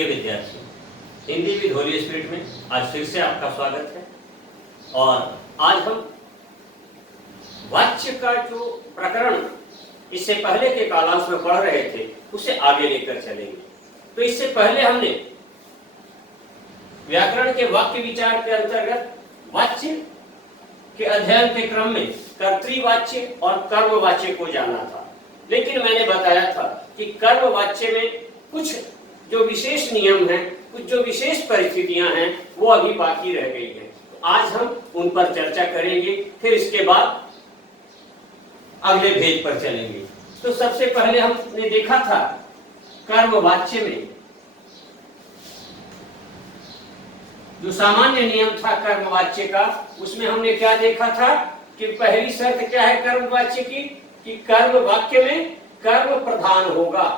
प्रिय विद्यार्थियों, Hindi with Holi spirit में आज फिर से आपका स्वागत है। और आज हम वाच्य का जो प्रकरण इससे पहले के कालांश में पढ़ रहे थे उसे आगे लेकर चलेंगे। तो इससे पहले हमने व्याकरण के वाक्य विचार के अंतर्गत वाच्य के अध्ययन के क्रम में कर्तृवाच्य और कर्मवाच्य को जाना था, लेकिन मैंने बताया था कि कर्मवाच्य में कुछ जो विशेष नियम हैं, कुछ जो विशेष परिस्थितियां हैं, वो अभी बाकी रह गई हैं। तो आज हम उन पर चर्चा करेंगे, फिर इसके बाद अगले भेद पर चलेंगे। तो सबसे पहले हमने देखा था कर्मवाच्य में जो सामान्य नियम था कर्मवाच्य का, उसमें हमने क्या देखा था कि पहली शर्त क्या है कर्मवाच्य की, कि कर्म वाक्य में कर्म प्रधान होगा।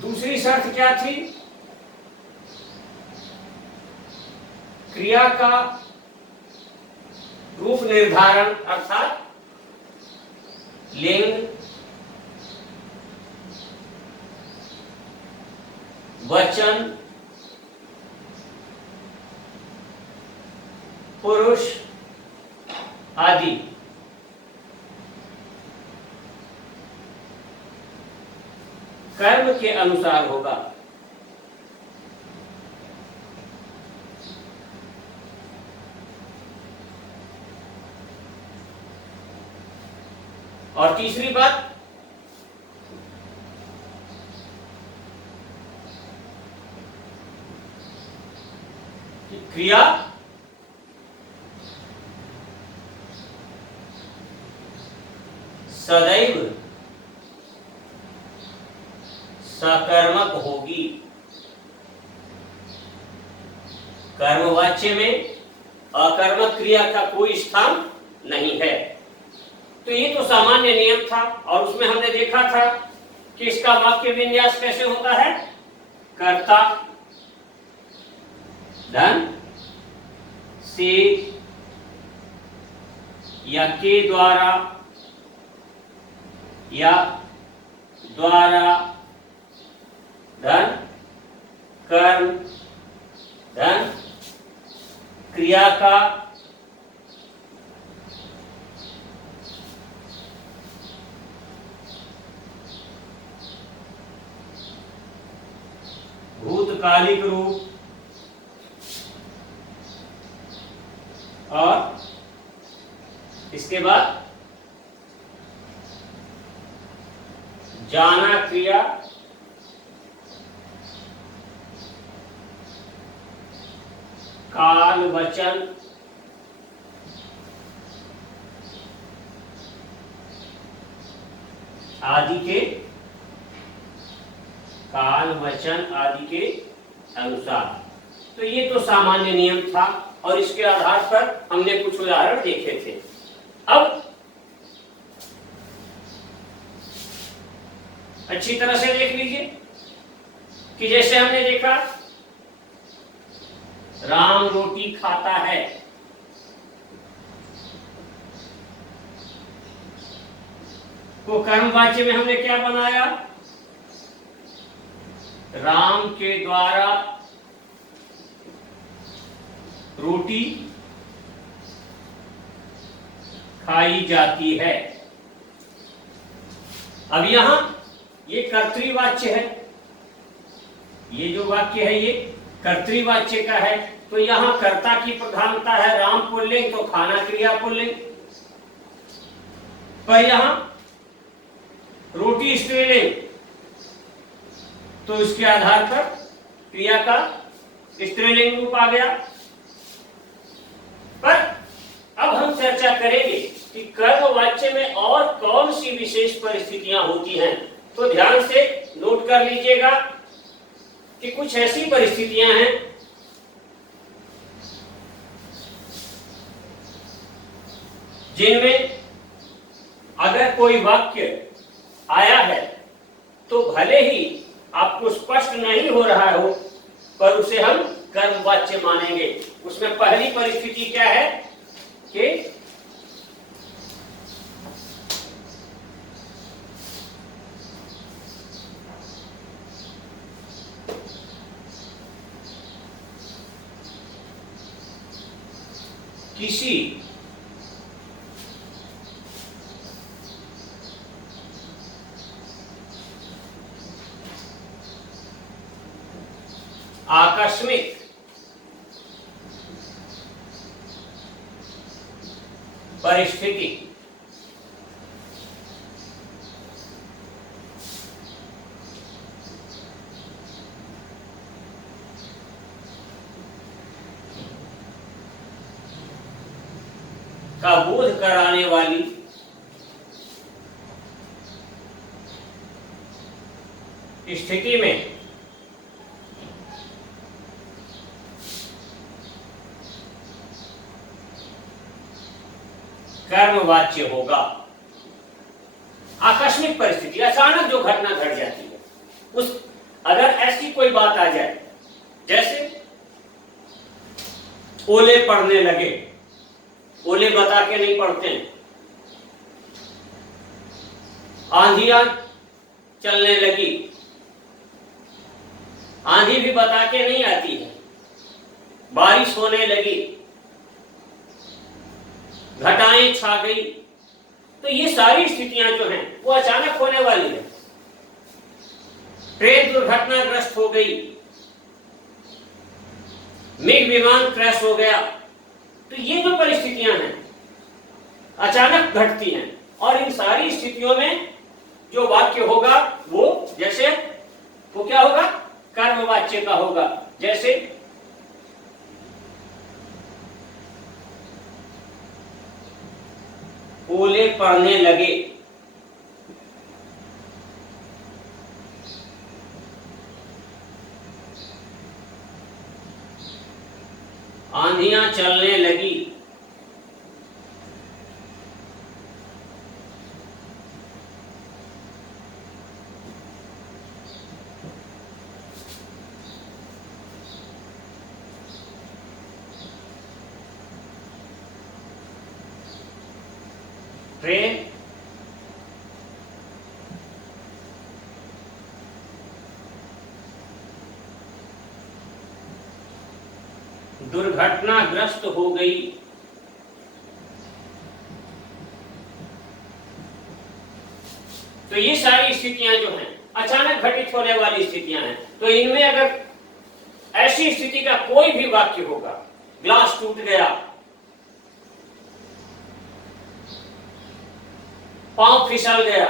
दूसरी शर्त क्या थी, क्रिया का रूप निर्धारण अर्थात लिंग, वचन, पुरुष आदि कर्म के अनुसार होगा। और तीसरी बात, क्रिया सदैव सकर्मक होगी। कर्मवाच्य में अकर्मक क्रिया का कोई स्थान नहीं है। तो ये तो सामान्य नियम था और उसमें हमने देखा था कि इसका वाक्य विन्यास कैसे होता है, कर्ता धन से या के द्वारा या द्वारा धन कर्म धन क्रिया का भूतकालिक रूप और इसके बाद जाना क्रिया काल वचन आदि के काल वचन आदि के अनुसार। तो ये तो सामान्य नियम था और इसके आधार पर हमने कुछ उदाहरण देखे थे। अब अच्छी तरह से देख लीजिए कि जैसे हमने देखा राम रोटी खाता है, तो कर्मवाच्य में हमने क्या बनाया, राम के द्वारा रोटी खाई जाती है। अब यहां ये कर्तृवाच्य है, ये जो वाक्य है ये कर्तृवाच्य का है, तो यहां कर्ता की प्रधानता है, राम पुल्लिंग तो खाना क्रिया पुल्लिंग, पर यहां रोटी स्त्रीलिंग, तो इसके आधार पर क्रिया का स्त्रीलिंग रूप आ गया। पर अब हम चर्चा करेंगे कि कर्मवाच्य में और कौन सी विशेष परिस्थितियां होती हैं। तो ध्यान से नोट कर लीजिएगा कि कुछ ऐसी परिस्थितियां हैं जिनमें अगर कोई वाक्य आया है तो भले ही आपको स्पष्ट नहीं हो रहा हो, पर उसे हम कर्मवाच्य मानेंगे। उसमें पहली परिस्थिति क्या है कि किसी आकस्मिक परिस्थिति का बोध कराने वाली स्थिति में कर्मवाच्य होगा। आकस्मिक परिस्थिति, अचानक जो घटना घट जाती है, उस अगर ऐसी कोई बात आ जाए, जैसे ओले पड़ने लगे, ओले बता के नहीं पड़ते, आंधियां चलने लगी, आंधी भी बता के नहीं आती है, बारिश होने लगी, घटाएं छा गई, तो ये सारी स्थितियां जो हैं वो अचानक होने वाली है। ट्रेन दुर्घटनाग्रस्त हो गई, मिग विमान क्रैश हो गया, तो ये जो परिस्थितियां हैं अचानक घटती हैं, और इन सारी स्थितियों में जो वाक्य होगा वो जैसे वो क्या होगा, कर्मवाच्य का होगा। जैसे ओले पड़ने लगे, आंधियां चलने लगी, ट्रेन दुर्घटनाग्रस्त हो गई, तो ये सारी स्थितियां जो हैं अचानक घटित होने वाली स्थितियां हैं। तो इनमें अगर ऐसी स्थिति का कोई भी वाक्य होगा, ग्लास टूट गया, पांव फिसल गया,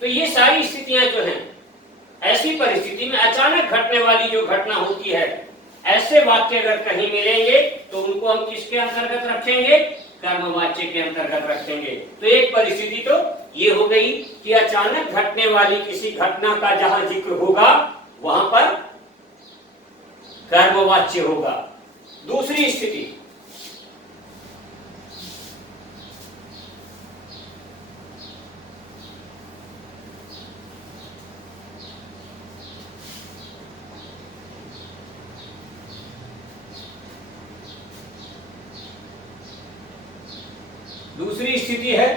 तो ये सारी स्थितियां जो हैं, ऐसी परिस्थिति में अचानक घटने वाली जो घटना होती है, ऐसे वाक्य अगर कहीं मिलेंगे तो उनको हम किसके अंतर्गत रखेंगे, कर्मवाच्य के अंतर्गत रखेंगे। तो एक परिस्थिति तो ये हो गई कि अचानक घटने वाली किसी घटना का जहां जिक्र होगा वहां पर कर्मवाच्य होगा। दूसरी स्थिति, दूसरी स्थिति है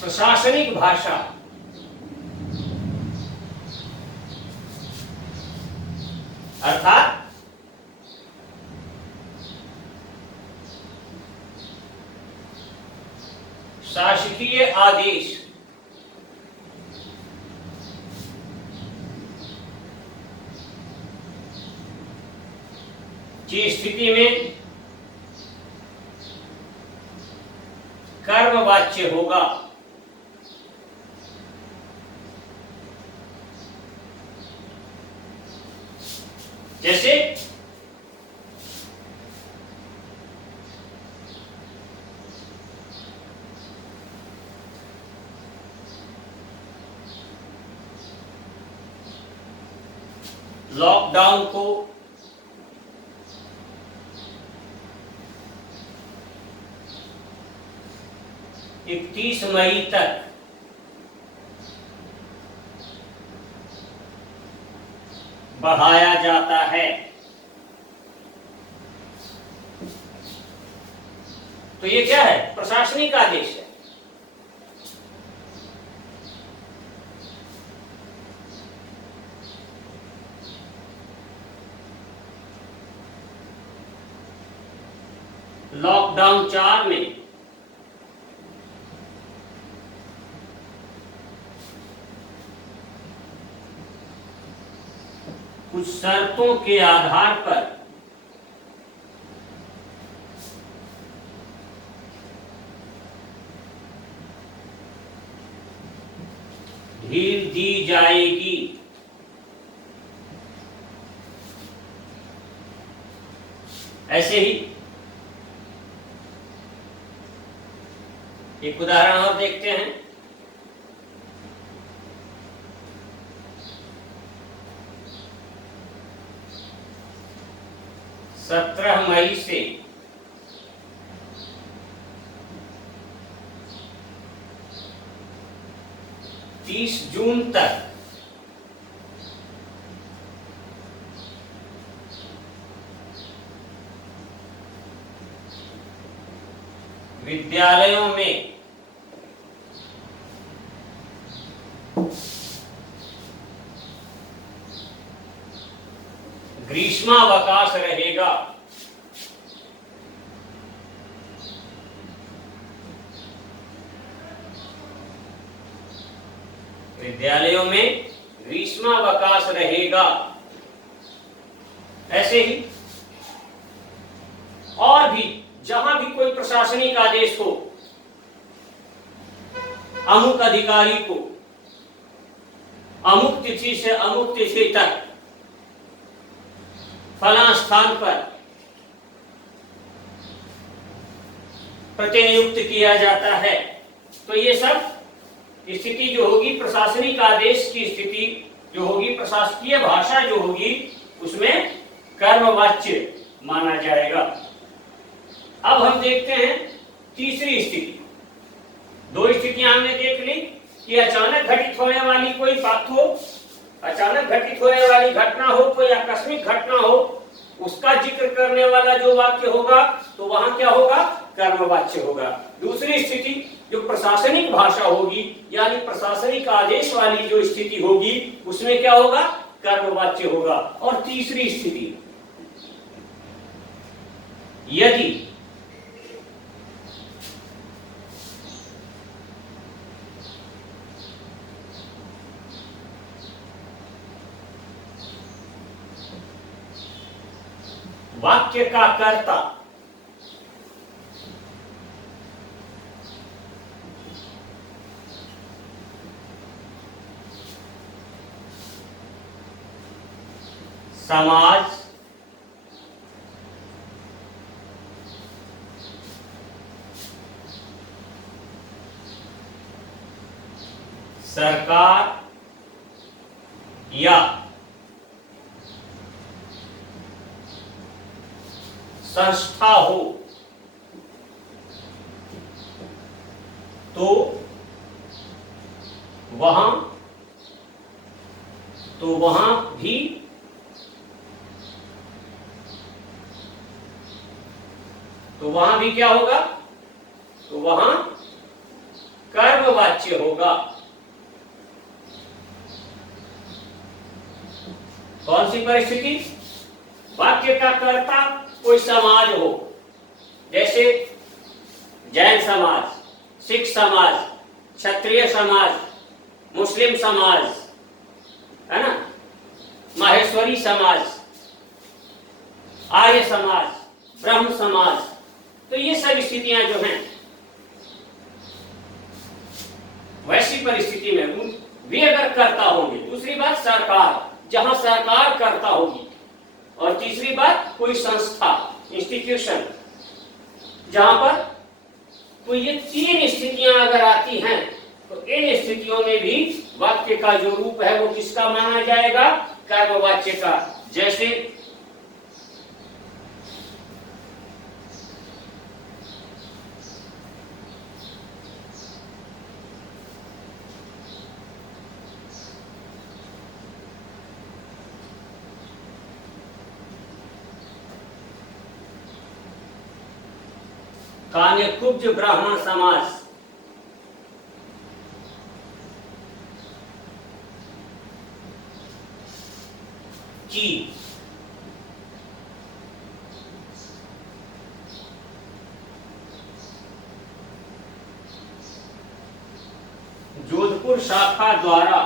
प्रशासनिक भाषा, अर्थात शासकीय आदेश, की स्थिति में कर्मवाच्य होगा। जैसे लॉकडाउन को 31 मई तक बढ़ाया जाता है। तो ये क्या है, प्रशासनिक आदेश है। लॉकडाउन 4 में कुछ शर्तों के आधार पर ढील दी जाएगी। ऐसे ही एक उदाहरण और देखते हैं। सत्रह मई से 30 जून तक विद्यालयों में ग्रीष्मावकाश रहेगा। विद्यालयों में ग्रीष्मावकाश रहेगा। ऐसे ही और भी जहां भी कोई प्रशासनिक आदेश हो, अमुक अधिकारी को अमुक तिथि से अमुक तिथि तक फला स्थान पर प्रतिनियुक्त किया जाता है, तो ये सब स्थिति जो होगी, प्रशासनिक आदेश की स्थिति जो होगी, प्रशासकीय भाषा जो होगी, उसमें कर्मवाच्य माना जाएगा। अब हम देखते हैं तीसरी स्थिति। दो स्थितियां हमने देख ली कि अचानक घटित होने वाली कोई बात हो, अचानक घटित होने वाली घटना हो, कोई आकस्मिक घटना हो, उसका जिक्र करने वाला जो वाक्य होगा तो वहां क्या होगा, कर्मवाच्य होगा। दूसरी स्थिति जो प्रशासनिक भाषा होगी, यानी प्रशासनिक आदेश वाली जो स्थिति होगी, उसमें क्या होगा, कर्मवाच्य होगा। और तीसरी स्थिति, यदि वाक्य का कर्ता समाज, सरकार या संस्था हो, तो वहां भी क्या होगा, तो वहां कर्मवाच्य होगा। कौन सी परिस्थिति, वाक्य का कर्ता कोई समाज हो, जैसे जैन समाज, सिख समाज, क्षत्रिय समाज, मुस्लिम समाज, है ना, माहेश्वरी समाज, आर्य समाज, ब्रह्म समाज, तो ये सब स्थितियां जो हैं, वैसी परिस्थिति में वे अगर कर्ता होंगे। दूसरी बात सरकार, जहां सरकार कर्ता होगी, और तीसरी बात कोई संस्था, इंस्टीट्यूशन, जहां पर तो ये तीन स्थितियां अगर आती हैं, तो इन स्थितियों में भी वाक्य का जो रूप है वो किसका माना जाएगा, कर्मवाच्य का। जैसे कान्यकुब्ज ब्राह्मण समाज, की जोधपुर शाखा द्वारा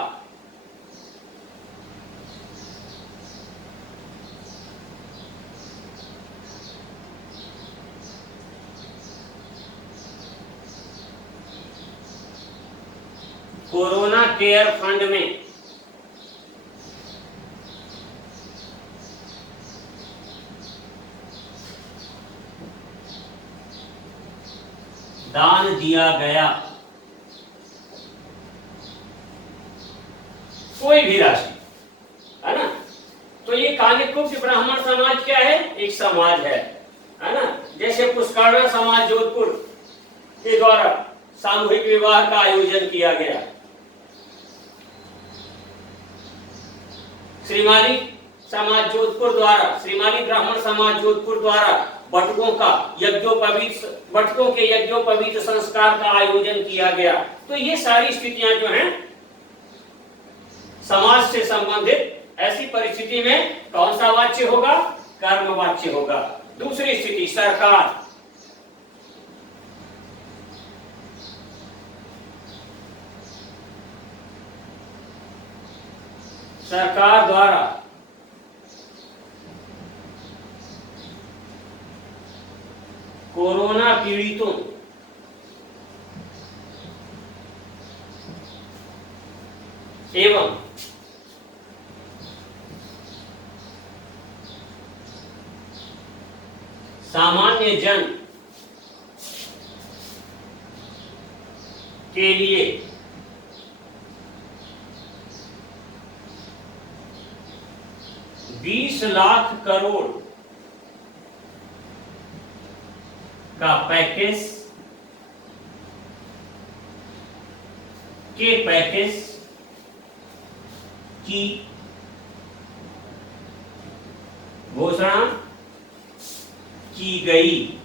कोरोना केयर फंड में दान दिया गया कोई भी राशि, है ना। तो ये कानिकुब्ज ब्राह्मण समाज क्या है? एक समाज है ना। जैसे पुष्करणा समाज जोधपुर के द्वारा सामूहिक विवाह का आयोजन किया गया, श्रीमाली समाज जोधपुर द्वारा, श्रीमाली ब्राह्मण समाज जोधपुर द्वारा बटुकों के यज्ञोपवीत संस्कार का आयोजन किया गया। तो ये सारी स्थितियां जो हैं समाज से संबंधित, ऐसी परिस्थिति में कौन सा वाच्य होगा? कर्म वाच्य होगा। दूसरी स्थिति सरकार, सरकार द्वारा कोरोना पीड़ितों एवं सामान्य जन के लिए ₹20 लाख करोड़ का पैकेज की घोषणा की गई।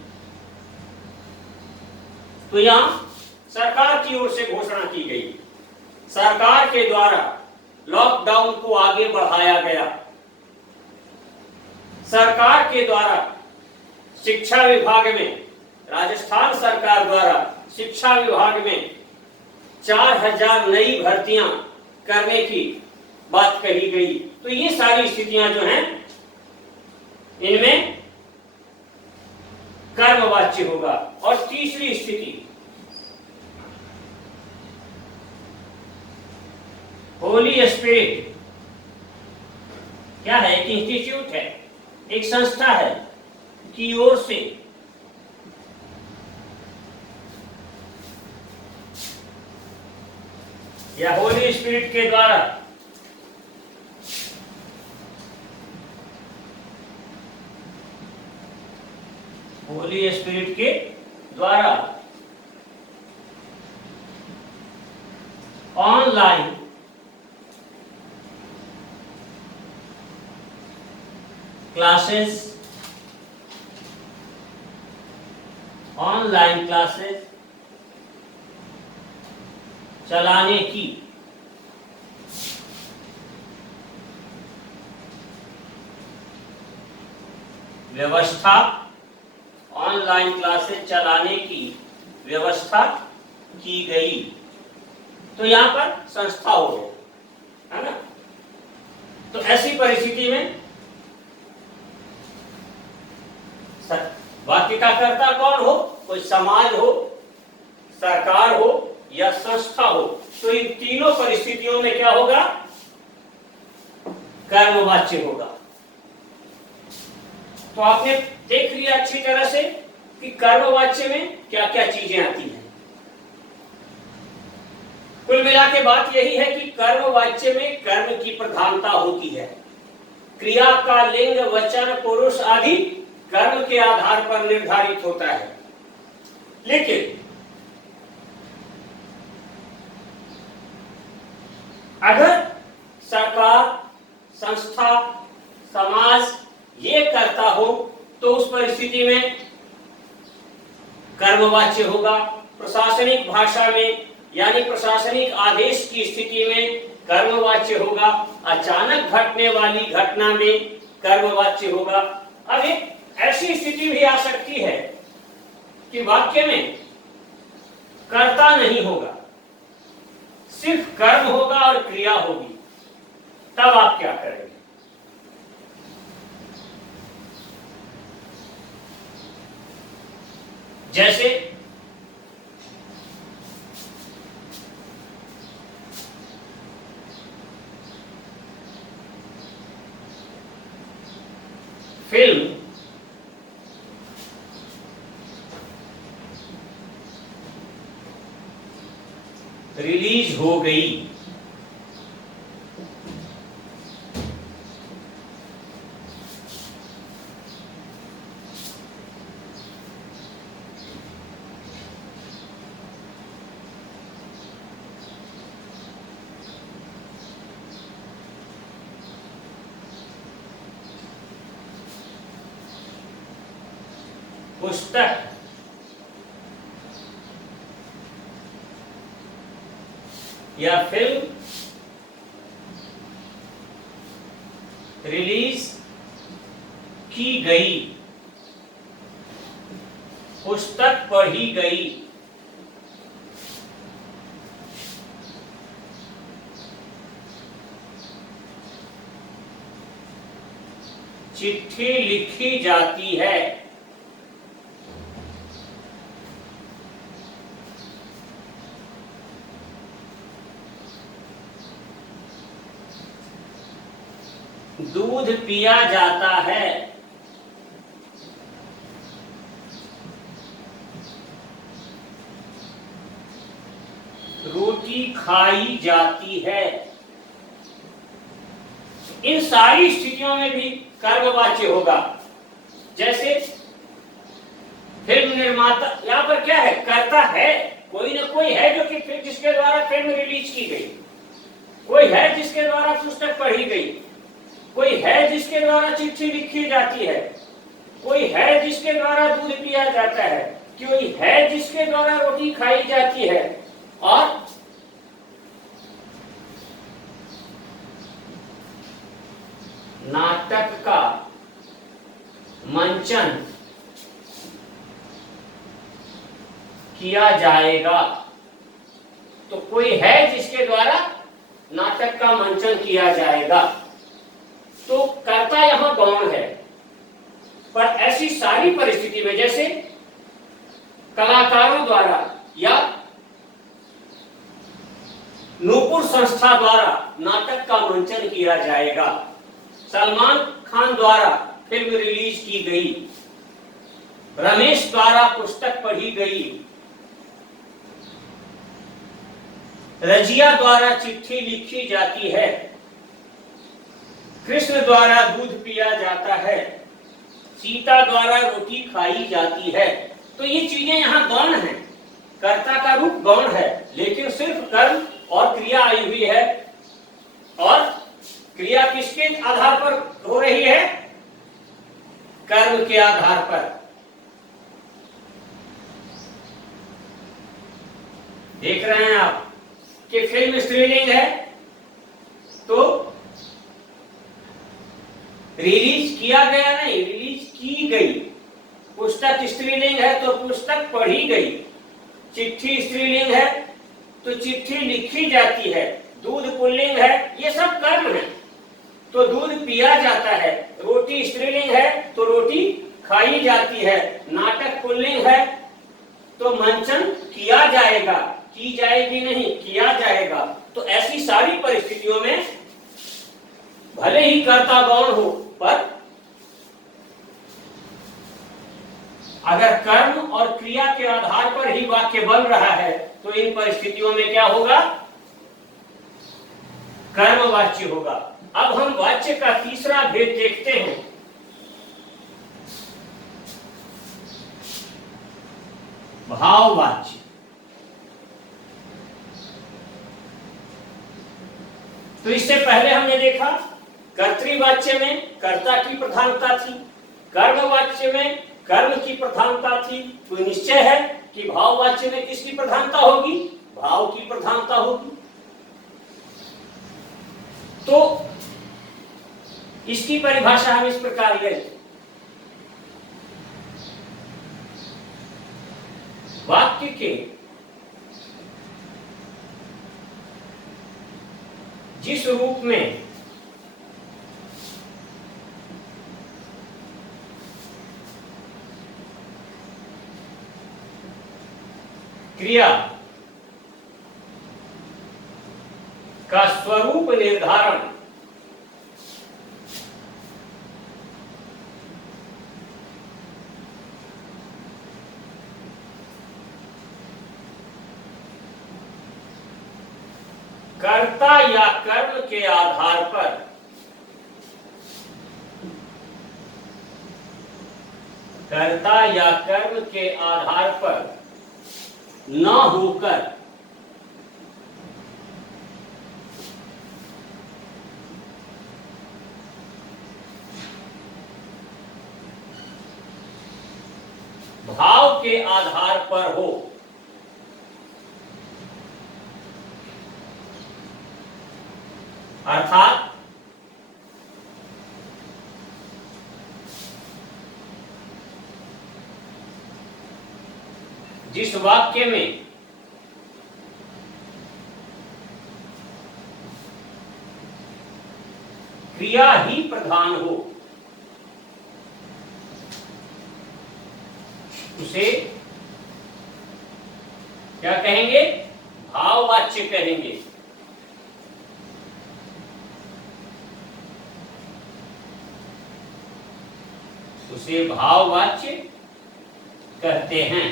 तो यहां सरकार की ओर से घोषणा की गई, सरकार के द्वारा लॉकडाउन को आगे बढ़ाया गया, सरकार के द्वारा शिक्षा विभाग में, राजस्थान सरकार द्वारा शिक्षा विभाग में 4000 नई भर्तियां करने की बात कही गई। तो ये सारी स्थितियां जो हैं इनमें कर्मवाच्य होगा। और तीसरी स्थिति होली स्पिरिट क्या है? एक इंस्टीट्यूट है, एक संस्था है की ओर से या होली स्पिरिट के द्वारा ऑनलाइन क्लासेस चलाने की व्यवस्था, ऑनलाइन क्लासेस चलाने की व्यवस्था की गई। तो यहां पर संस्था हो गई, है ना। तो ऐसी परिस्थिति में वाक्य का कर्ता कौन हो? कोई समाज हो, सरकार हो या संस्था हो। तो इन तीनों परिस्थितियों में क्या होगा? कर्मवाच्य होगा। तो आपने देख लिया अच्छी तरह से कि कर्मवाच्य में क्या क्या चीजें आती हैं। कुल मिला के बात यही है कि कर्मवाच्य में कर्म की प्रधानता होती है। क्रिया का लिंग, वचन, पुरुष आदि कर्म के आधार पर निर्धारित होता है। लेकिन अगर सरकार, संस्था, समाज ये करता हो तो उस परिस्थिति में कर्मवाच्य होगा। प्रशासनिक भाषा में यानी प्रशासनिक आदेश की स्थिति में कर्मवाच्य होगा। अचानक घटने वाली घटना में कर्मवाच्य होगा। अब एक ऐसी स्थिति भी आ सकती है कि वाक्य में कर्ता नहीं होगा, सिर्फ कर्म होगा और क्रिया होगी, तब आप क्या करेंगे? जैसे फिल्म रिलीज हो गई, पुस्तक या फिल्म रिलीज की गई, पुस्तक पढ़ी गई, चिट्ठी लिखी जाती है, दूध पिया जाता है, रोटी खाई जाती है। इन सारी स्थितियों में भी कर्मवाच्य होगा। जैसे फिल्म निर्माता, यहां पर क्या है? कर्ता है, कोई ना कोई है जो कि जिसके द्वारा फिल्म रिलीज की गई, कोई है जिसके द्वारा पुस्तक पढ़ी गई, कोई है जिसके द्वारा चिट्ठी लिखी जाती है, कोई है जिसके द्वारा दूध पिया जाता है, कोई है जिसके द्वारा रोटी खाई जाती है, और नाटक का मंचन किया जाएगा। तो कोई है जिसके द्वारा नाटक का मंचन किया जाएगा, तो कर्ता यहां गौण है। पर ऐसी सारी परिस्थिति में, जैसे कलाकारों द्वारा या नूपुर संस्था द्वारा नाटक का मंचन किया जाएगा, सलमान खान द्वारा फिल्म रिलीज की गई, रमेश द्वारा पुस्तक पढ़ी गई, रजिया द्वारा चिट्ठी लिखी जाती है, कृष्ण द्वारा दूध पिया जाता है, सीता द्वारा रोटी खाई जाती है। तो ये चीजें यहां गौण हैं, कर्ता का रूप गौण है, लेकिन सिर्फ कर्म और क्रिया आई हुई है। और क्रिया किसके आधार पर हो रही है? कर्म के आधार पर। देख रहे हैं आप कि फिल्म स्त्रीलिंग है तो रिलीज किया गया नहीं, रिलीज की गई। पुस्तक स्त्रीलिंग है तो पुस्तक पढ़ी गई। चिट्ठी स्त्रीलिंग है तो चिट्ठी लिखी जाती है। दूध पुल्लिंग है, ये सब कर्म है तो दूध पिया जाता है। रोटी स्त्रीलिंग है तो रोटी खाई जाती है। नाटक पुल्लिंग है तो मंचन किया जाएगा, की जाएगी नहीं, किया जाएगा। तो ऐसी सारी परिस्थितियों में भले ही कर्ता गौण हो, पर अगर कर्म और क्रिया के आधार पर ही वाक्य बन रहा है तो इन परिस्थितियों में क्या होगा? कर्मवाच्य होगा। अब हम वाच्य का तीसरा भेद देखते हैं। भाववाच्य। तो इससे पहले हमने देखा कर्तृवाच्य में कर्ता की प्रधानता थी, कर्मवाच्य में कर्म की प्रधानता थी। तो निश्चय है कि भाववाच्य में किसकी प्रधानता होगी? भाव की प्रधानता होगी। तो इसकी परिभाषा हम इस प्रकार ले, वाक्य के जिस रूप में क्रिया का स्वरूप निर्धारण कर्ता या कर्म के आधार पर कर्ता या कर्म के आधार पर न होकर भाव के आधार पर हो, अर्थात जिस वाक्य में क्रिया ही प्रधान हो उसे क्या कहेंगे? भाववाच्य कहेंगे। उसे भाववाच्य कहते हैं।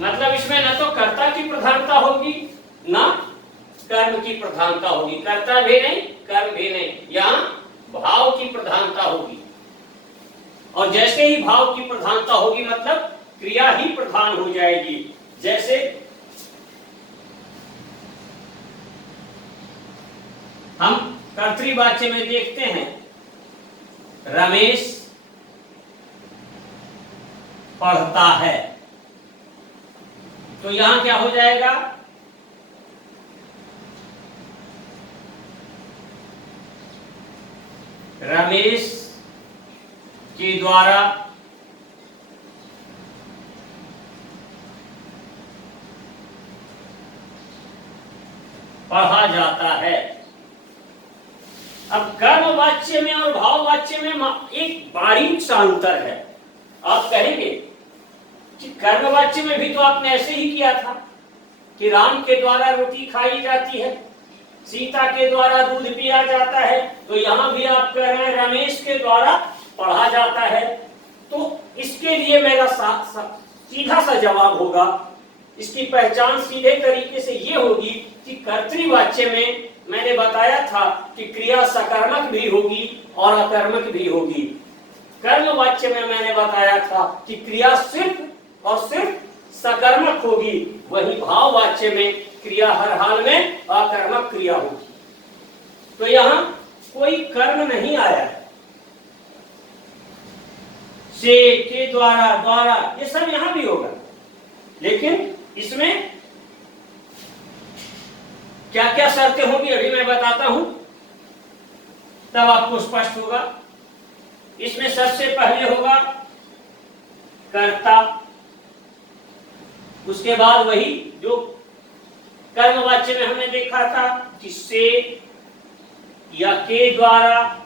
मतलब इसमें न तो कर्ता की प्रधानता होगी ना कर्म की प्रधानता होगी। कर्ता भी नहीं, कर्म भी नहीं, यहां भाव की प्रधानता होगी। और जैसे ही भाव की प्रधानता होगी मतलब क्रिया ही प्रधान हो जाएगी। जैसे हम कर्तृवाच्य में देखते हैं, रमेश पढ़ता है, तो यहां क्या हो जाएगा? रमेश के द्वारा पढ़ा जाता है। अब कर्मवाच्य में और भाववाच्य में एक बारीक सा अंतर है। आप कहेंगे कि कर्मवाच्य में भी तो आपने ऐसे ही किया था कि राम के द्वारा रोटी खाई जाती है, सीता के द्वारा दूध पिया जाता है, तो यहां भी आप कह रहे हैं रमेश के द्वारा पढ़ा जाता है। तो इसके लिए मेरा सीधा सा जवाब होगा, इसकी पहचान सीधे तरीके से ये होगी कि कर्तृवाच्य में मैंने बताया था कि क्रिया सकर्मक भी होगी और अकर्मक भी होगी। कर्मवाच्य में मैंने बताया था कि क्रिया सिर्फ और सिर्फ सकर्मक होगी। वही भाववाच्य में क्रिया हर हाल में अकर्मक क्रिया होगी। तो यहां कोई कर्म नहीं आया है। से, के द्वारा, द्वारा, ये सब यहां भी होगा, लेकिन इसमें क्या क्या शर्तें होंगी अभी मैं बताता हूं, तब आपको स्पष्ट होगा। इसमें सबसे पहले होगा कर्ता, उसके बाद वही जो कर्मवाच्य में हमने देखा था कि से या के द्वारा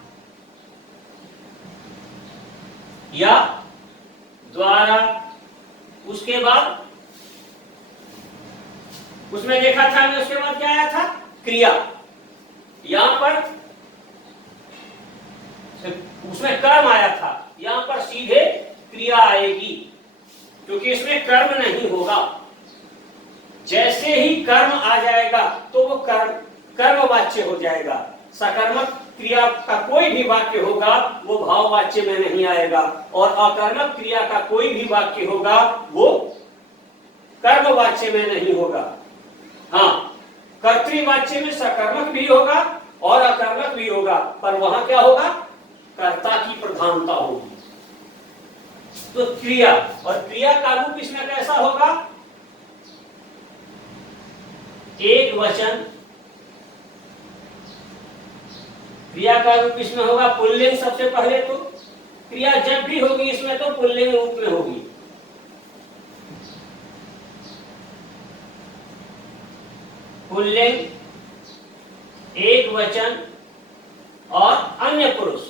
या द्वारा, उसके बाद उसमें देखा था हमने, उसके बाद क्या आया था? क्रिया। यहां पर उसमें कर्म आया था, यहां पर सीधे क्रिया आएगी क्योंकि इसमें कर्म नहीं होगा। जैसे ही कर्म आ जाएगा तो वो कर्मवाच्य हो जाएगा। सकर्मक क्रिया का कोई भी वाक्य होगा वो भाववाच्य में नहीं आएगा, और अकर्मक क्रिया का कोई भी वाक्य होगा वो कर्मवाच्य में नहीं होगा। हाँ, कर्तृवाच्य में सकर्मक भी होगा और अकर्मक भी होगा, पर वहां क्या होगा? कर्ता की प्रधानता होगी। तो क्रिया, और क्रिया का रूप इसमें कैसा होगा? एक वचन। क्रिया का रूप इसमें होगा पुल्लिंग। सबसे पहले तो क्रिया जब भी होगी इसमें तो पुल्लिंग रूप में होगी। पुल्लिंग, एक वचन और अन्य पुरुष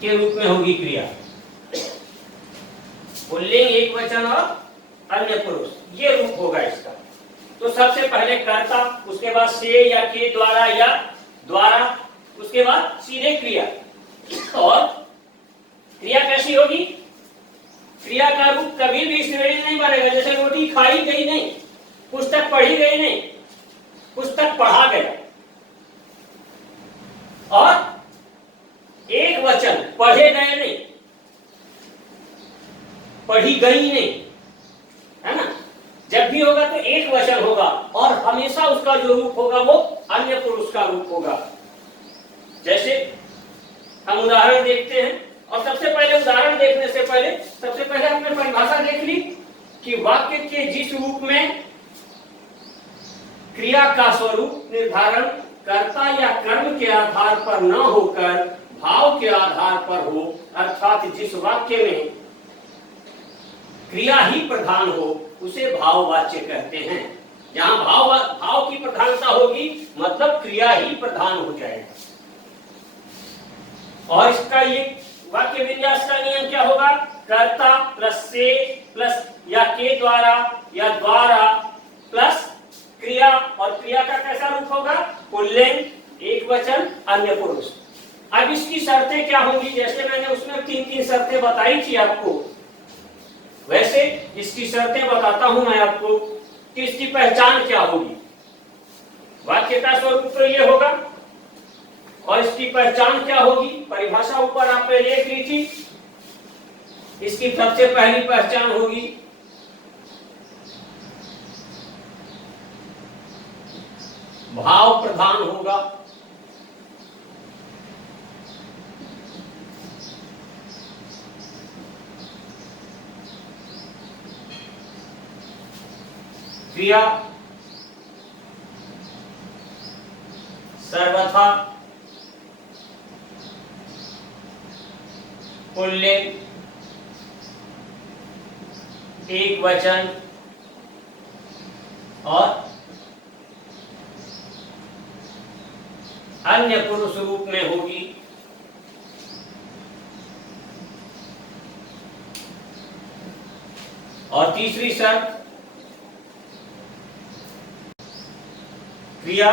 के रूप में होगी क्रिया। पुल्लिंग, एक वचन और अन्य पुरुष, ये रूप होगा इसका। तो सबसे पहले कर्ता, उसके बाद से या के द्वारा या द्वारा, उसके बाद सीधे क्रिया। और क्रिया कैसी होगी? क्रिया का रूप कभी भी स्त्रीलिंग नहीं बनेगा। जैसे रोटी खाई गई नहीं, पुस्तक पढ़ी गई नहीं, पुस्तक पढ़ा गया। और एक वचन, पढ़े गए नहीं, पढ़ी गई नहीं, है ना। जब भी होगा तो एक वचन होगा और हमेशा उसका जो रूप होगा वो अन्य पुरुष का रूप होगा। जैसे हम उदाहरण देखते हैं, और सबसे पहले उदाहरण देखने से पहले सबसे पहले हमने परिभाषा देख ली कि वाक्य के जिस रूप में क्रिया का स्वरूप निर्धारण कर्ता या कर्म के आधार पर न होकर भाव के आधार पर हो, अर्थात जिस वाक्य में क्रिया ही प्रधान हो उसे भाववाच्य कहते हैं। जहां भाव की प्रधानता होगी मतलब क्रिया ही प्रधान हो जाएगा। और इसका ये वाक्य विन्यास का नियम क्या होगा? कर्ता प्लस से प्लस या के द्वारा या द्वारा प्लस क्रिया, और क्रिया का कैसा रूप होगा? पुल्लिंग, एक वचन, अन्य पुरुष। अब इसकी शर्तें क्या होंगी? जैसे मैंने उसमें तीन शर्तें बताई थी आपको, वैसे इसकी शर्तें बताता हूं मैं आपको कि इसकी पहचान क्या होगी। वाक्य का स्वरूप तो ये होगा, और इसकी पहचान क्या होगी? परिभाषा ऊपर आपने लिख ली थी। इसकी सबसे पहली पहचान होगी भाव प्रधान होगा। क्रिया सर्वथा पुल्लिंग, एक वचन और अन्य पुरुष रूप में होगी। और तीसरी शर्त, क्रिया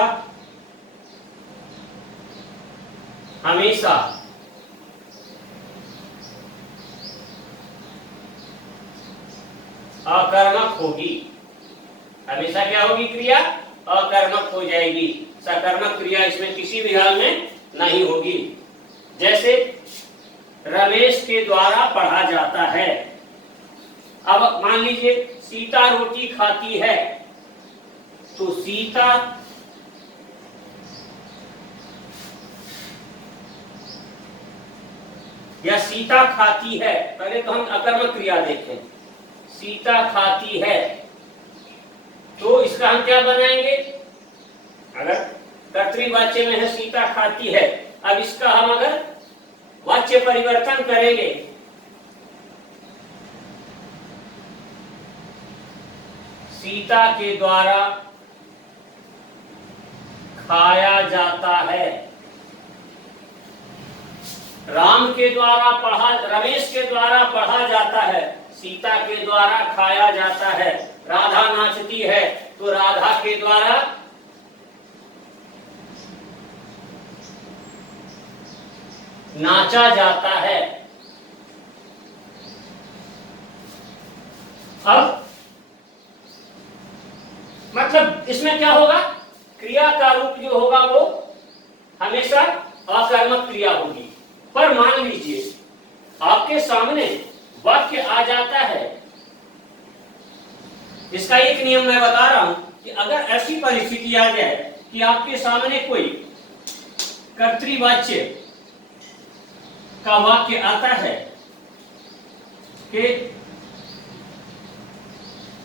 हमेशा अकर्मक होगी। हमेशा क्या होगी? क्रिया अकर्मक हो जाएगी। सकर्मक क्रिया इसमें किसी भी हाल में नहीं होगी। जैसे रमेश के द्वारा पढ़ा जाता है। अब मान लीजिए सीता रोटी खाती है, तो सीता या सीता खाती है, पहले तो हम अकर्मक क्रिया देखें। सीता खाती है, तो इसका हम क्या बनाएंगे? अगर कर्तृवाच्य में है सीता खाती है, अब इसका हम अगर वाच्य परिवर्तन करेंगे, सीता के द्वारा खाया जाता है। राम के द्वारा पढ़ा, रमेश के द्वारा पढ़ा जाता है, सीता के द्वारा खाया जाता है। राधा नाचती है, तो राधा के द्वारा नाचा जाता है। अब मतलब इसमें क्या होगा? क्रिया का रूप जो होगा वो हमेशा अकर्मक क्रिया होगी। पर मान लीजिए आपके सामने वाक्य आ जाता है, इसका एक नियम मैं बता रहा हूं कि अगर ऐसी परिस्थिति आ जाए कि आपके सामने कोई कर्तृवाच्य का वाक्य आता है कि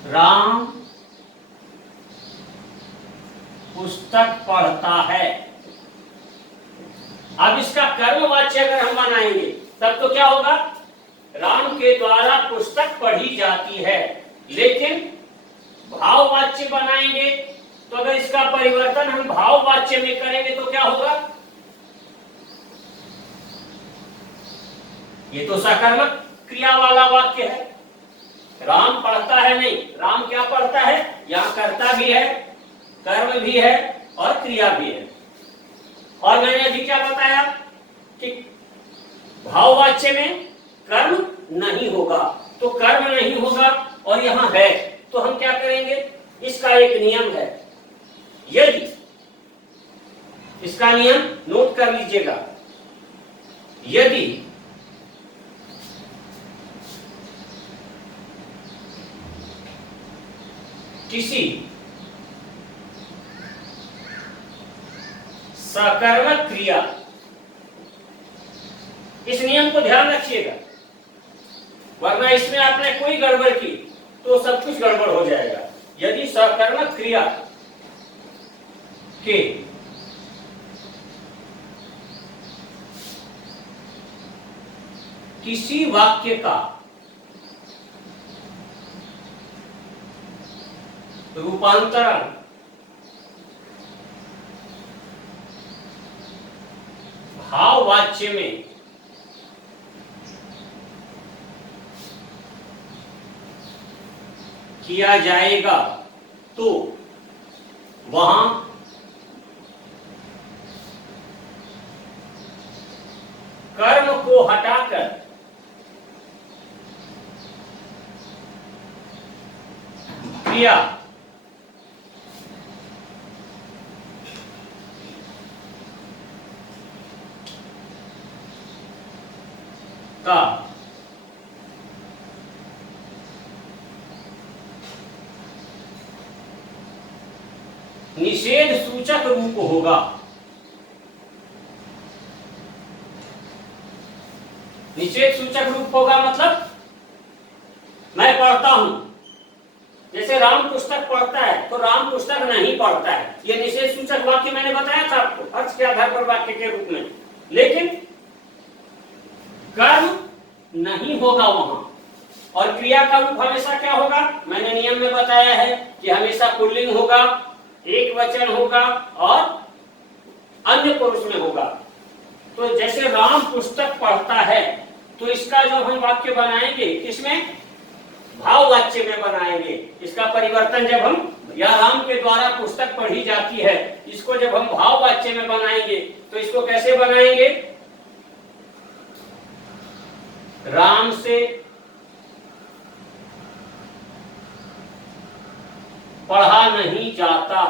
राम पुस्तक पढ़ता है। अब इसका कर्मवाच्य अगर हम बनाएंगे तब तो क्या होगा? राम के द्वारा पुस्तक पढ़ी जाती है, लेकिन भाववाच्य बनाएंगे तो अगर इसका परिवर्तन हम भाववाच्य में करेंगे तो क्या होगा? ये तो सकर्मक क्रिया वाला वाक्य है। राम पढ़ता है नहीं, राम क्या पढ़ता है? यहां कर्ता भी है, कर्म भी है और क्रिया भी है। और मैंने अभी क्या बताया कि भाववाच्य में कर्म नहीं होगा, तो कर्म नहीं होगा और यहां है तो हम क्या करेंगे? इसका एक नियम है, यदि इसका नियम नोट कर लीजिएगा, यदि किसी सकर्मक क्रिया, इस नियम को ध्यान रखिएगा वरना इसमें आपने कोई गड़बड़ की तो सब कुछ गड़बड़ हो जाएगा। यदि सकर्मक क्रिया के किसी वाक्य का रूपांतरण भाववाच्य में किया जाएगा तो वहां कर्म को हटाकर क्रिया का निषेध सूचक रूप होगा। निषेध सूचक रूप होगा मतलब मैं पढ़ता हूं, जैसे राम पुस्तक पढ़ता है तो राम पुस्तक नहीं पढ़ता है, यह निषेध सूचक वाक्य मैंने बताया था आपको अर्थ के आधार पर वाक्य के रूप में, लेकिन कर्म नहीं होगा वहां। और क्रिया का रूप हमेशा क्या होगा? मैंने नियम में बताया है कि हमेशा पुल्लिंग होगा, एक वचन होगा और अन्य पुरुष में होगा। तो जैसे राम पुस्तक पढ़ता है तो इसका जो हम वाक्य बनाएंगे किसमें? भाववाच्य में बनाएंगे। इसका परिवर्तन जब हम, या राम के द्वारा पुस्तक पढ़ी जाती है, इसको जब हम भाववाच्य में बनाएंगे तो इसको कैसे बनाएंगे? राम से पढ़ा नहीं जाता,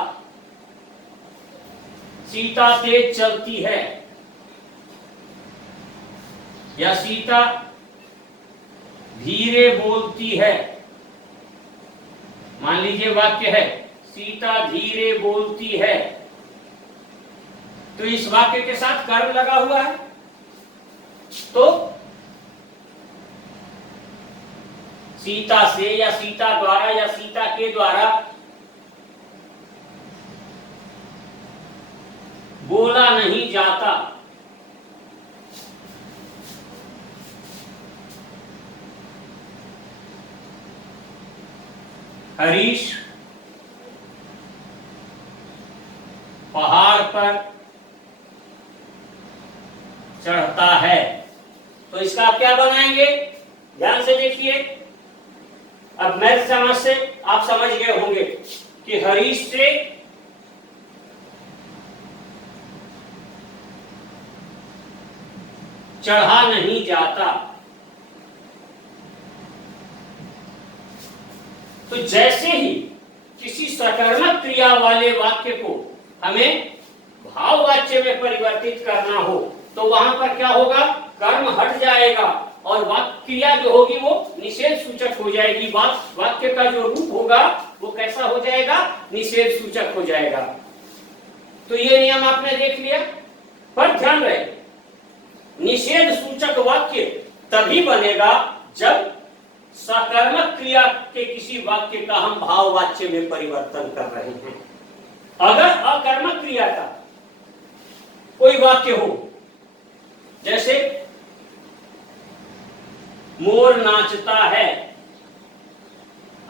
सीता तेज चलती है, या सीता धीरे बोलती है। मान लीजिए वाक्य है सीता धीरे बोलती है, तो इस वाक्य के साथ कर्म लगा हुआ है, तो सीता से या सीता द्वारा या सीता के द्वारा बोला नहीं जाता। हरीश पहाड़ पर चढ़ता है, तो इसका आप क्या बनाएंगे? ध्यान से देखिए, अब मैं समझ से आप समझ गए होंगे कि हरीश से चढ़ा नहीं जाता। तो जैसे ही किसी सकर्मक क्रिया वाले वाक्य को हमें भाववाच्य में परिवर्तित करना हो तो वहां पर क्या होगा? कर्म हट जाएगा और वाक्य क्रिया जो होगी वो निषेध सूचक हो जाएगी। वाक्य का जो रूप होगा वो कैसा हो जाएगा? निषेध सूचक हो जाएगा। तो ये नियम आपने देख लिया, पर ध्यान रहे निषेध सूचक वाक्य तभी बनेगा जब सकर्मक क्रिया के किसी वाक्य का हम भाववाच्य में परिवर्तन कर रहे हैं। अगर अकर्मक क्रिया का कोई वाक्य हो, जैसे मोर नाचता है,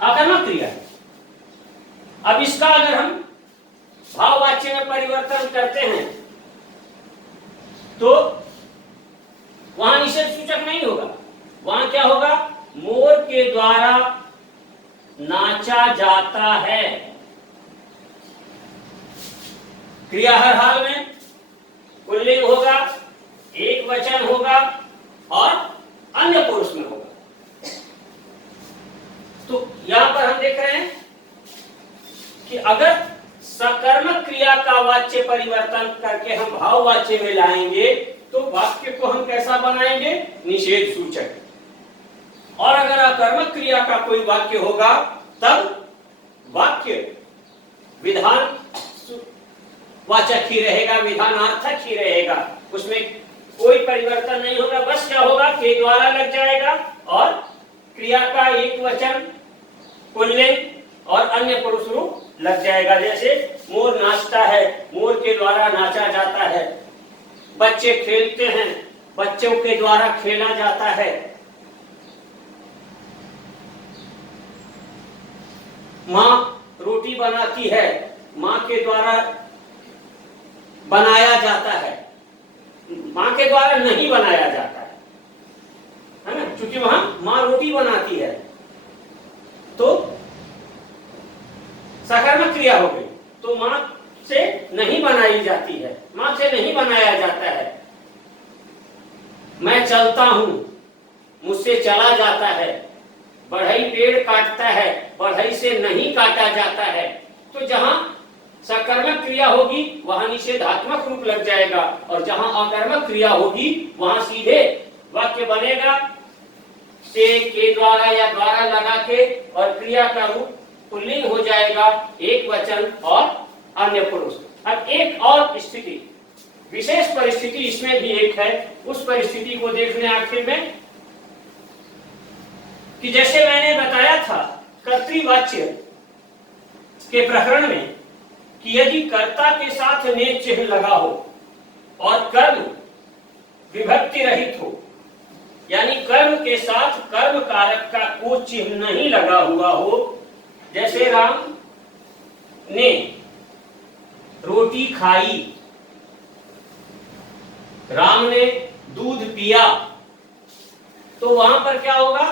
आकर्मक क्रिया है। अब इसका अगर हम भाववाच्य में परिवर्तन करते हैं तो वहां निषेध सूचक नहीं होगा, वहां क्या होगा, मोर के द्वारा नाचा जाता है। क्रिया हर हाल में पुल्लिंग होगा, एक वचन होगा और अन्य पुरुष में होगा। तो यहां पर हम देख रहे हैं कि अगर सकर्मक क्रिया का वाच्य परिवर्तन करके हम भाववाच्य में लाएंगे तो वाक्य को हम कैसा बनाएंगे, निषेध सूचक। और अगर अकर्मक क्रिया का कोई वाक्य होगा तब वाक्य विधान वाचक ही रहेगा, विधानार्थक ही रहेगा, उसमें कोई परिवर्तन नहीं होगा। बस क्या होगा, के द्वारा लग जाएगा और क्रिया का एक वचन पुल्लिंग और अन्य पुरुष रूप लग जाएगा। जैसे मोर नाचता है, मोर के द्वारा नाचा जाता है। बच्चे खेलते हैं, बच्चों के द्वारा खेला जाता है। माँ रोटी बनाती है, माँ के द्वारा बनाया जाता है, माँ के द्वारा नहीं बनाया जाता है ना, क्योंकि वहां माँ रोटी बनाती है तो सकर्मक क्रिया हो गई। तो माँ से नहीं बनाई जाती है, माँ से नहीं बनाया जाता है। मैं चलता हूं, मुझसे चला जाता है। बढ़ई पेड़ काटता है, बढ़ई से नहीं काटा जाता है। तो जहां सकर्मक क्रिया होगी वहां निषेधात्मक रूप लग जाएगा और जहां अकर्मक क्रिया होगी वहां सीधे वाक्य बनेगा से, के द्वारा या द्वारा लगा के, और क्रिया का रूप पुल्लिंग हो जाएगा, एक वचन और अन्य पुरुष। अब एक और स्थिति, विशेष परिस्थिति इसमें भी एक है, उस परिस्थिति को देखने आखिर में कि जैसे मैंने बताया था कर्तृवाच्य के प्रकरण में कि यदि कर्ता के साथ ने चिन्ह लगा हो और कर्म विभक्ति रहित हो, यानी कर्म के साथ कर्म कारक का कोई चिन्ह नहीं लगा हुआ हो, जैसे राम ने रोटी खाई, राम ने दूध पिया, तो वहां पर क्या होगा,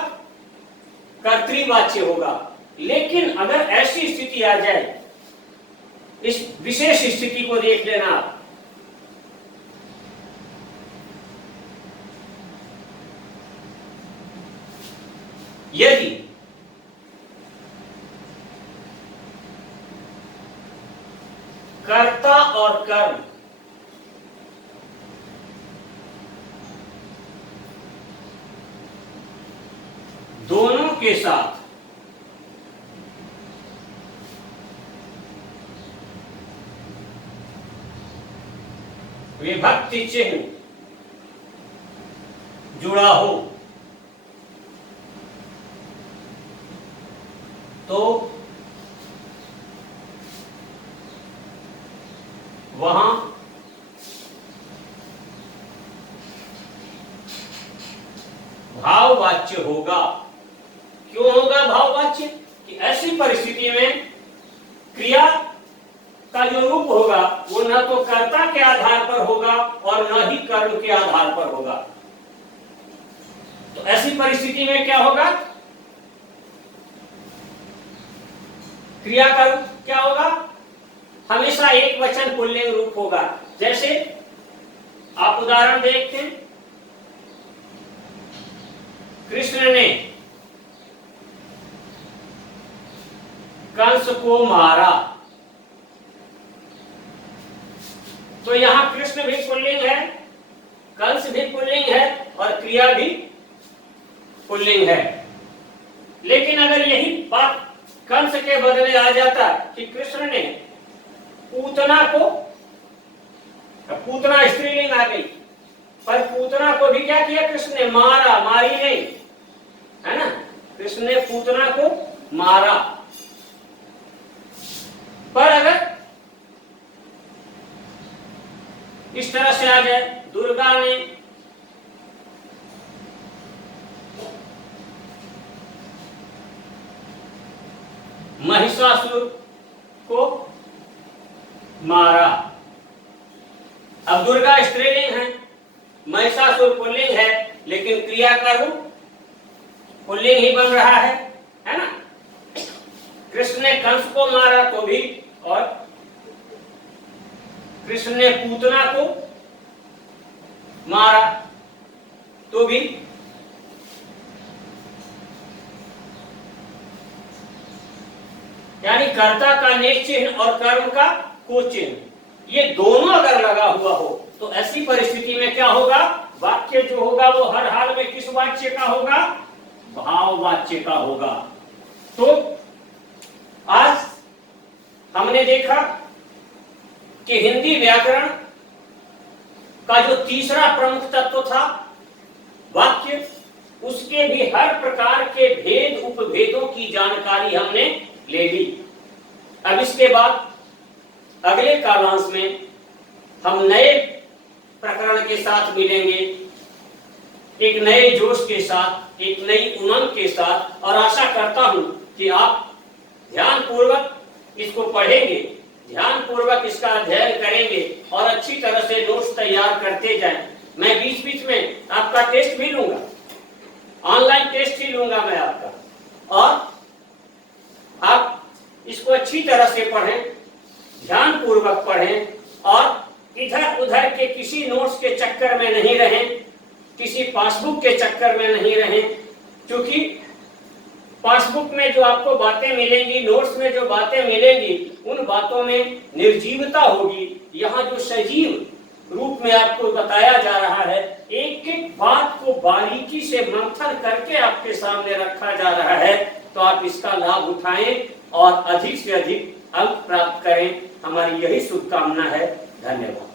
कर्तृवाच्य होगा। लेकिन अगर ऐसी स्थिति आ जाए, इस विशेष स्थिति को देख लेना आप, यदि कर्ता और कर्म दोनों के साथ विभक्ति चिन्ह जुड़ा हो तो वहां भाववाच्य होगा। क्यों होगा भाववाच्य? कि ऐसी परिस्थिति में क्रिया का जो रूप होगा वो न तो कर्ता के आधार पर होगा और न ही कर्म के आधार पर होगा। तो ऐसी परिस्थिति में क्या होगा, क्रिया का रूप क्या होगा, हमेशा एक वचन पुल्लिंग रूप होगा। जैसे आप उदाहरण देखते हैं, कृष्ण ने कंस को मारा, तो यहां कृष्ण भी पुल्लिंग है, कंस भी पुल्लिंग है और क्रिया भी पुल्लिंग है। लेकिन अगर यही बात कंस के बदले आ जाता कि कृष्ण ने पूतना को, पूतना स्त्रीलिंग आ गई, पर पूतना को भी क्या किया, कृष्ण ने मारा, मारी नहीं, है ना, कृष्ण ने पूतना को मारा। पर अगर इस तरह से आ जाए, दुर्गा ने महिषासुर को मारा। अब दुर्गा स्त्रीलिंग है, महिषासुर पुल्लिंग है, लेकिन क्रिया का रूप पुल्लिंग ही बन रहा है ना। कृष्ण ने कंस को मारा तो भी, और कृष्ण ने पूतना को मारा तो भी। यानी कर्ता का नेक चिन्ह और कर्म का को चिन्ह, ये दोनों अगर लगा हुआ हो तो ऐसी परिस्थिति में क्या होगा, वाक्य जो होगा वो हर हाल में किस वाच्य का होगा, भाव वाच्य का होगा। तो आज हमने देखा कि हिंदी व्याकरण का जो तीसरा प्रमुख तत्व था वाक्य, उसके भी हर प्रकार के भेद उपभेदों की जानकारी हमने ले ली। अब इसके बाद अगले कालांश में हम नए प्रकरण के साथ मिलेंगे, एक नए जोश के साथ, एक नई उमंग के साथ, और आशा करता हूं कि आप ध्यान पूर्वक इसको पढ़ेंगे, ध्यान पूर्वक इसका अध्ययन करेंगे और अच्छी तरह से नोट्स तैयार करते जाएं। मैं बीच बीच में आपका टेस्ट भी लूंगा, ऑनलाइन टेस्ट ही लूंगा मैं आपका, और आप इसको अच्छी तरह से पढ़ें, ध्यान पूर्वक पढ़ें, और इधर उधर के किसी नोट्स के चक्कर में नहीं रहें, किसी पासबुक के चक्कर में नहीं रहें, क्योंकि पासबुक में जो आपको बातें मिलेंगी, नोट्स में जो बातें मिलेंगी, उन बातों में निर्जीवता होगी। यहाँ जो सजीव रूप में आपको बताया जा रहा है, एक एक बात को बारीकी से मंथन करके आपके सामने रखा जा रहा है, तो आप इसका लाभ उठाएं और अधिक से अधिक अंक प्राप्त करें। हमारी यही शुभकामना है। धन्यवाद।